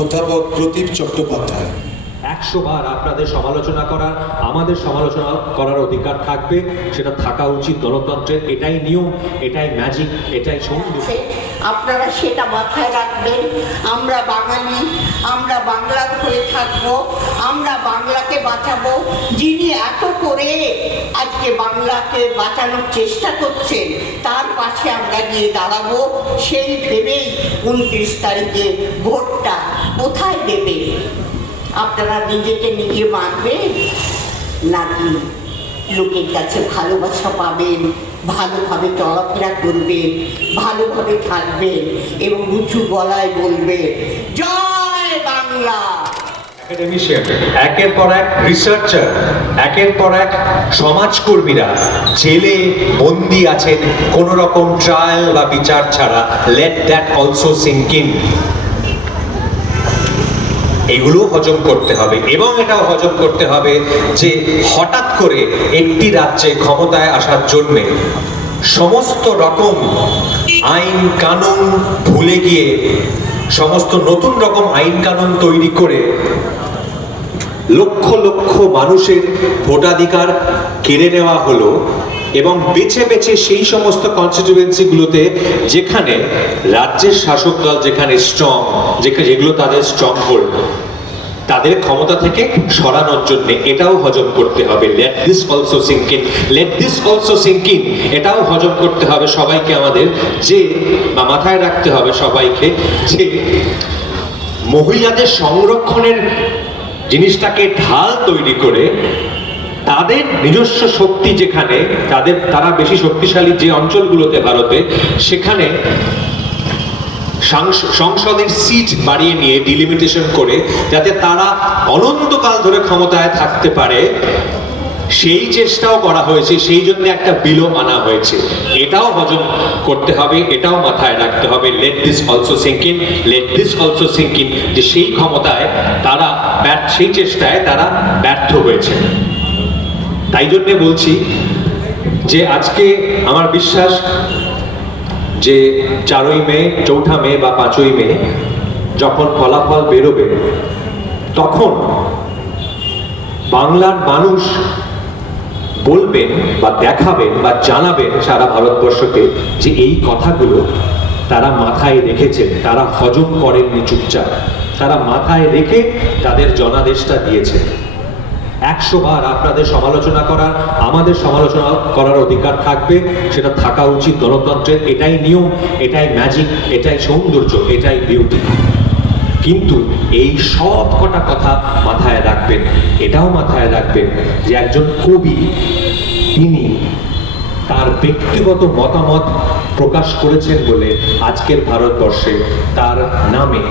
অধ্যাপক প্রদীপ চট্টোপাধ্যায়। 100 বার আপনাদের সমালোচনা করার, আমাদের সমালোচনা করার অধিকার থাকবে, সেটা থাকা উচিত গণতন্ত্রের। এটাই নিয়ম, এটাই ম্যাজিক, এটাই সৌন্দর্য। আপনারা সেটা মাথায় রাখবেন। আমরা বাঙালি, আমরা বাংলার হয়ে থাকবো, আমরা বাংলাকে বাঁচাবো। যিনি এত করে আজকে বাংলাকে বাঁচানোর চেষ্টা করছেন তার পাশে আমরা গিয়ে দাঁড়াবো, সেই ভেবেই 29 তারিখে ভোটটা কোথায় দেবেন? আপনারা নিজেকে নিজে মানবেন নাকি লোকের কাছে ভালোবাসা পাবেন, ভালোভাবে চলাফেরা করবেন, ভালোভাবে থাকবেন এবং উঁচু গলায় বলবেন জয় বাংলা? একাডেমিশিয়ান, একের পর এক রিসার্চার, একের পর এক সমাজকর্মীরা জেলে বন্দী আছেন কোন রকম ট্রায়াল বা বিচার ছাড়া। Let that also sink in. এগুলো হজম করতে হবে এবং এটাও হজম করতে হবে যে হঠাৎ করে একটি রাজ্যে ক্ষমতায় আসার জন্যে সমস্ত রকম আইন কানুন ভুলে গিয়ে সমস্ত নতুন রকম আইন কানুন তৈরি করে লক্ষ লক্ষ মানুষের ভোটাধিকার কেড়ে নেওয়া হলো এবং বেছে বেছে সেই সমস্ত কনস্টিটিউয়েন্সিগুলোতে যেখানে রাজ্যের শাসক দল যেখানে স্ট্রং, যেগুলো তাদের স্ট্রং হোল্ড, তাদের ক্ষমতা থেকে সরানোর জন্য এটাও হজম করতে হবে। Let this also sink in, let this also sink in. এটাও হজম করতে হবে সবাইকে আমাদের, যে বা মাথায় রাখতে হবে সবাইকে যে মহিলাদের সংরক্ষণের জিনিসটাকে ঢাল তৈরি করে তাদের নিজস্ব শক্তি যেখানে, তারা বেশি শক্তিশালী যে অঞ্চলগুলোতে ভারতে, সেখানে সংসদের সিট বাড়িয়ে নিয়ে ডিলিমিটেশন করে যাতে তারা অনন্তকাল ধরে ক্ষমতায় থাকতে পারে, সেই চেষ্টাও করা হয়েছে। সেই জন্য একটা বিলও আনা হয়েছে। এটাও হজম করতে হবে, এটাও মাথায় রাখতে হবে। Let this also sink in, let this also sink in, যে সেই ক্ষমতায় তারা সেই চেষ্টায় তারা ব্যর্থ হয়েছে। তাই জন্যে বলছি যে আজকে আমার বিশ্বাস যে 4ই মে, 4ঠা মে বা 5ই মে যখন ফলাফল বেরোবে, তখন বাংলার মানুষ বলবেন বা দেখাবেন বা জানাবেন সারা ভারতবর্ষকে যে এই কথাগুলো তারা মাথায় রেখেছেন, তারা হজম করেননি চুপচাপ, তারা মাথায় রেখে তাদের জনাদেশটা দিয়েছেন। 100 বার আপনাদের সমালোচনা করার, আমাদের সমালোচনা করার অধিকার থাকবে, সেটা থাকা উচিত গণতন্ত্রের। এটাই নিয়ম, এটাই ম্যাজিক, এটাই সৌন্দর্য, এটাই বিউটি। কিন্তু এই সব কটা কথা মাথায় রাখবেন, এটাও মাথায় রাখবেন যে একজন কবি, তিনি তার ব্যক্তিগত মতামত প্রকাশ করেছেন বলে আজকের ভারতবর্ষে তার নামে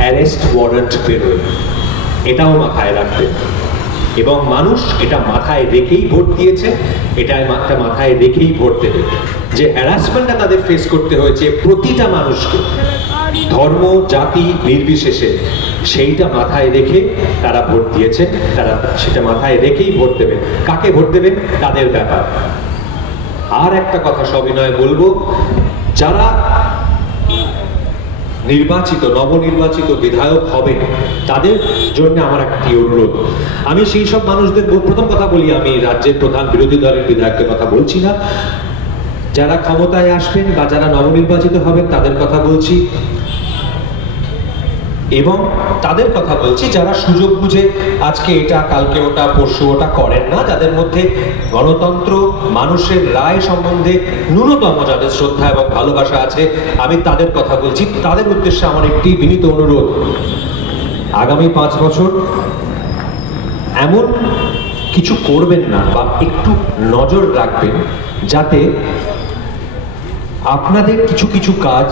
অ্যারেস্ট ওয়ারেন্ট বেরোয়। এটাও মাথায় রাখবেন এবং মানুষ এটা মাথায় রেখেই ভোট দিয়েছে, এটা মাথায় রেখেই ভোট দেবে। যে হ্যারাসমেন্টটা তাদের ফেস করতে হয়েছে প্রতিটা মানুষকে, ধর্ম জাতি নির্বিশেষে, সেইটা মাথায় রেখে তারা ভোট দিয়েছে। তারা সেটা মাথায় রেখেই ভোট দেবে। কাকে ভোট দেবেন তাদের ব্যাপার। আর একটা কথা সবিনয়ে বলবো, যারা নির্বাচিত, নবনির্বাচিত বিধায়ক হবেন, তাদের জন্য আমার একটি অনুরোধ। আমি সেই সব মানুষদের প্রথম কথা বলি, আমি রাজ্যের প্রধান বিরোধী দলের বিধায়কের কথা বলছি না, যারা ক্ষমতায় আসবেন বা যারা নবনির্বাচিত হবেন তাদের কথা বলছি, এবং তাদের কথা বলছি যারা সুযোগ বুঝে আজকে এটা কালকে ওটা পরশু ওটা করেন না, যাদের মধ্যে গণতন্ত্র, মানুষের রায় সম্বন্ধে ন্যূনতম যাদের শ্রদ্ধা এবং ভালোবাসা আছে, আমি তাদের কথা বলছি। তাদের উদ্দেশ্যে আমার একটি বিনীত অনুরোধ, আগামী 5 বছর এমন কিছু করবেন না বা একটু নজর রাখবেন যাতে আপনাদের কিছু কিছু কাজ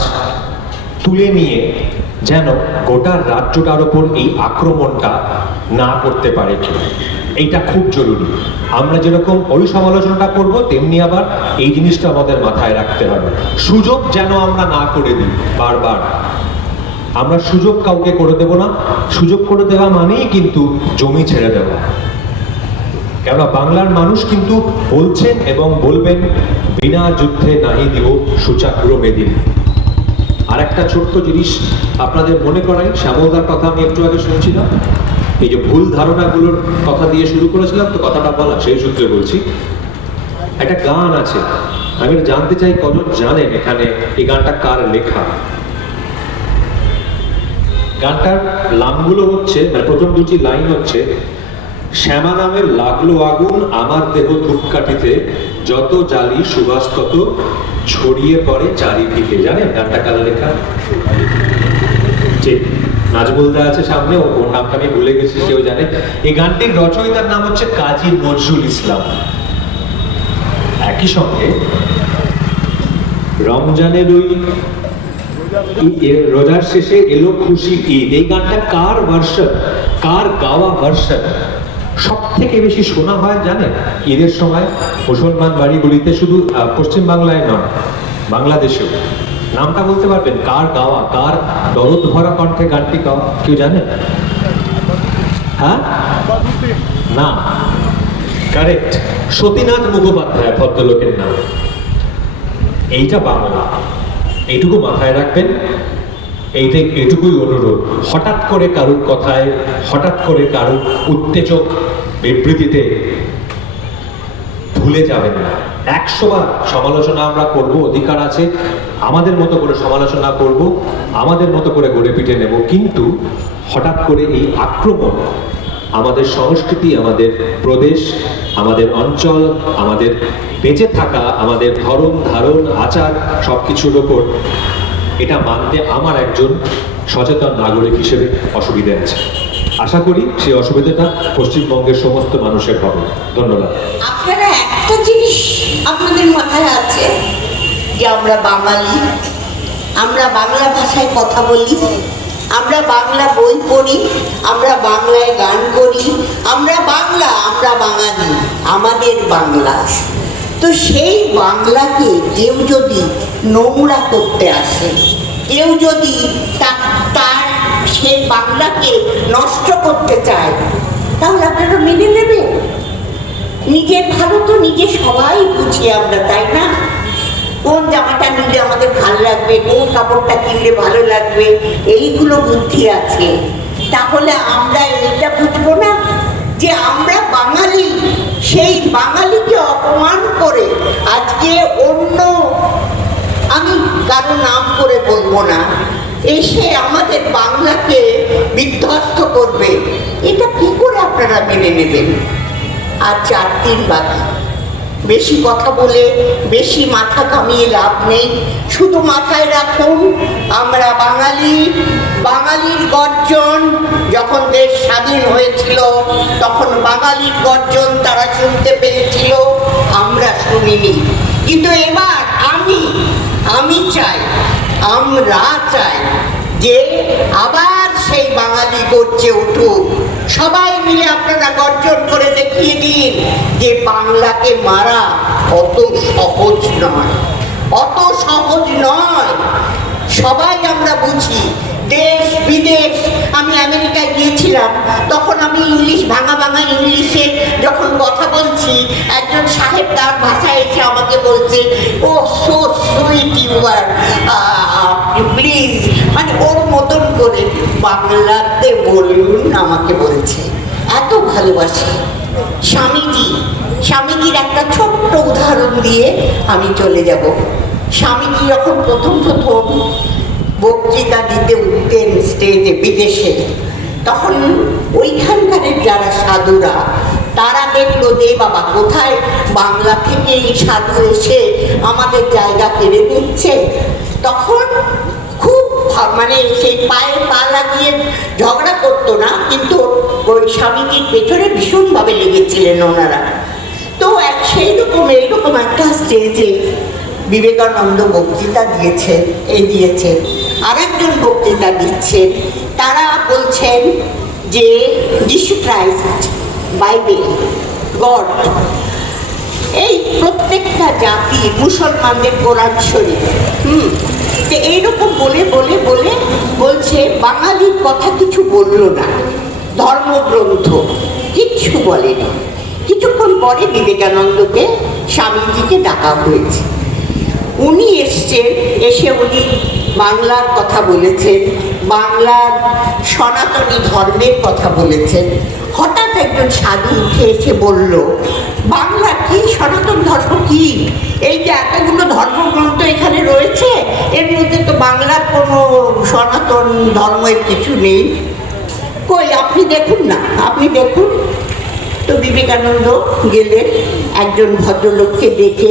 তুলে নিয়ে যেন গোটা রাজ্যটার ওপর এই আক্রমণটা না করতে পারে কেউ। এইটা খুব জরুরি। আমরা যেরকম ওই সমালোচনাটা করব, তেমনি আবার এই জিনিসটা আমাদের মাথায় রাখতে হবে। সুযোগ যেন আমরা না করে দিই বারবার। আমরা সুযোগ কাউকে করে দেব না। সুযোগ করে দেওয়া মানেই কিন্তু জমি ছেড়ে দেওয়া। কেননা বাংলার মানুষ কিন্তু বলছেন এবং বলবেন, বিনা যুদ্ধে নাহি দিব সুচাগ্র মেদিনী। আর একটা ছোট্ট জিনিস আপনাদের মনে করাই, শ্যামলদার কথা আমি একটু আগে শুনছিলাম, এই যে ভুল ধারণাগুলোর কথা দিয়ে শুরু করেছিলাম, তো কথাটা বলা সেই সূত্রে বলছি। একটা গান আছে, আমি এটা জানতে চাই কজন জানেন এখানে এই গানটা কার লেখা। গানটার লামগুলো হচ্ছে, মানে প্রথম দুটি লাইন হচ্ছে, শ্যামা নামের লাগলো আগুন আমার দেহ ধূপকাঠিতে, যত জ্বালি সুবাস তত ছড়িয়ে পড়ে চারিদিকে। জানেন গানটা কার লেখা? যে নাজবুলদা আছে সামনে, ওর নামটা আমি ভুলে গেছি, কেউ জানে? এই গানটির রচয়িতার নাম হচ্ছে কাজী নজরুল ইসলাম। একই সঙ্গে রমজানের ওই রোজার শেষে এলো খুশির ঈদ, এই গানটা কার ভার্সন, কার গাওয়া ভার্সন সব থেকে বেশি শোনা হয় জানেন? ঈদের সময় মুসলমান বাড়িগুলিতে, শুধু পশ্চিম বাংলায় নয়, বাংলাদেশেও। নামটা বলতে পারবেন কার গাওয়া, কার দরদ ভরা কণ্ঠে গানটি গাওয়া? কেউ জানেন? হ্যাঁ, না, কারেক্ট, সতীনাথ মুখোপাধ্যায় ভদ্রলোকের নাম। এইটা বাংলা, এইটুকু মাথায় রাখবেন। এইটুকুই অনুরোধ, হঠাৎ করে কারুর কথায়, হঠাৎ করে কারুর উত্তেজক বিবৃতিতে ভুলে যাবেন না। 100 বার সমালোচনা আমরা করব, অধিকার আছে, আমাদের মতো করে সমালোচনা করব, আমাদের মতো করে গড়ে পিটে নেব, কিন্তু হঠাৎ করে এই আক্রমণ আমাদের সংস্কৃতি, আমাদের প্রদেশ, আমাদের অঞ্চল, আমাদের বেঁচে থাকা, আমাদের ধরন ধারণ আচার সবকিছুর ওপর, এটা মানতে আমার একজন সচেতন নাগরিক হিসেবে অসুবিধা আছে। আশা করি সেই অসুবিধাটা পশ্চিমবঙ্গের সমস্ত মানুষের হবে। ধন্যবাদ। আপনারা একটা জিনিস আপনাদের মাথায় আছে যে আমরা বাঙালি, আমরা বাংলা ভাষায় কথা বলি, আমরা বাংলা বই পড়ি, আমরা বাংলায় গান করি, আমরা বাংলা, আমরা বাঙালি, আমাদের বাংলা। তো সেই বাংলাকে কেউ যদি নোংরা করতে আসে, কেউ যদি তার সেই বাংলাকে নষ্ট করতে চায়, তাহলে আপনারা মেনে নেবেন? নিজের ভালো তো নিজে সবাই বুঝি আমরা, তাই না? কোন জামাটা নিলে আমাদের ভালো লাগবে, কোন কাপড়টা কিনলে ভালো লাগবে, এইগুলো বুদ্ধি আছে। তাহলে আমরা এইটা বুঝবো না যে আমরা বাঙালি, সেই বাঙালিকে অপমান করে আজকে অন্য, আমি কারো নাম করে বলবো না, এসে আমাদের বাংলাকে বিধ্বস্ত করবে, এটা কি করে আপনারা মেনে নেবেন? আর 4 দিন বাকি, বেশি কথা বলে বেশি মাথা কামিয়ে লাভ নেই। শুধু মাথায় রাখুন, আমরা বাঙালি, বাঙালির গর্জন যখন দেশ স্বাধীন হয়েছিল তখন বাঙালির গর্জন তারা শুনতে পেয়েছিল, আমরা শুনিনি। কিন্তু এবার আমি চাই, আমরা চাই যে আবার সেই বাঙালি গর্জে উঠুক। সবাই মিলে আপনারা গর্জন করে দেখিয়ে দিন যে বাংলাকে মারা অত সহজ নয়, অত সহজ নয়। সবাই আমরা বুঝি, দেশ বিদেশ, আমি আমেরিকায় গিয়েছিলাম, তখন আমি ইংলিশ ভাঙা ভাঙা ইংলিশে যখন কথা বলছি, একজন সাহেব তার ভাষায় এসে আমাকে বলছে, oh so sweet you are, please, মানে ওর মতন করে বাংলাতে বলুন আমাকে বলছে, এত ভালোবাসি। স্বামীজির একটা ছোট্ট উদাহরণ দিয়ে আমি চলে যাব। স্বামীজি যখন প্রথম বক্তৃতা দিতে উঠতেন স্টেজে বিদেশে, তখন ওইখানকার যারা সাধুরা, তারা দেখলো যে বাবা কোথায় বাংলা থেকে এই সাধু এসে আমাদের জায়গা কেড়ে নিচ্ছে। তখন খুব মানে সেই পায়ে পা লাগিয়ে ঝগড়া করতো না, কিন্তু ওই স্বামীজির পেছনে ভীষণভাবে লেগেছিলেন ওনারা। তো এইরকম একটা স্টেজে বিবেকানন্দ বক্তৃতা দিয়েছেন, আরেকজন বক্তৃতা দিচ্ছেন, তারা বলছেন যে যিশু খ্রাইস্ট, বাইবেল, গড, এই প্রত্যেকটা জাতি, মুসলমানদের কোরআন শরীফ, যে এইরকম বলে বলে বলে বলছে বাঙালির কথা কিছু বললো না, ধর্মগ্রন্থ কিচ্ছু বলেনি। কিছুক্ষণ পরে বিবেকানন্দকে, স্বামীজিকে ডাকা হয়েছে। উনি এসছেন, এসে উনি বাংলার কথা বলেছেন, বাংলার সনাতনী ধর্মের কথা বলেছেন। হঠাৎ একজন সাধু উঠে এসে বলল, বাংলা কি, সনাতন ধর্ম কি? এই যে এতগুলো ধর্মগ্রন্থ এখানে রয়েছে, এর মধ্যে তো বাংলার কোনো সনাতন ধর্মের কিছু নেই। কই, আপনি দেখুন না, আপনি দেখুন। তো বিবেকানন্দ গেলেন, একজন ভদ্রলোককে ডেকে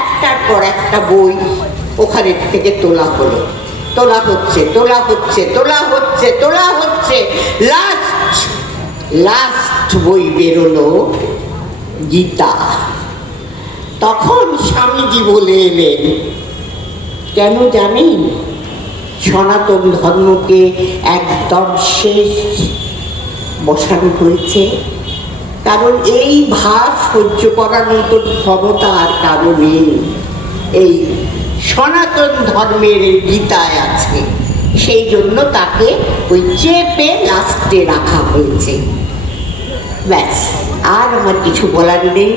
একটার পর একটা বই ওখানে থেকে তোলা হলো। তোলা হচ্ছে, তোলা হচ্ছে, তোলা হচ্ছে, তোলা হচ্ছে, লাস্ট বই বেরোলো গীতা। তখন স্বামীজি বলে এলেন, কেন জানেন? সনাতন ধর্মকে একদম শেষ বসানো হয়েছে, কারণ এই ভার সহ্য করার মতো ক্ষমতা আর কারো নেই। এই সনাতন ধর্মের এই গীতায় আছে, সেই জন্য তাকে ওই চেপে লাস্টে রাখা হয়েছে। ব্যাস, আর আমার কিছু বলার নেই।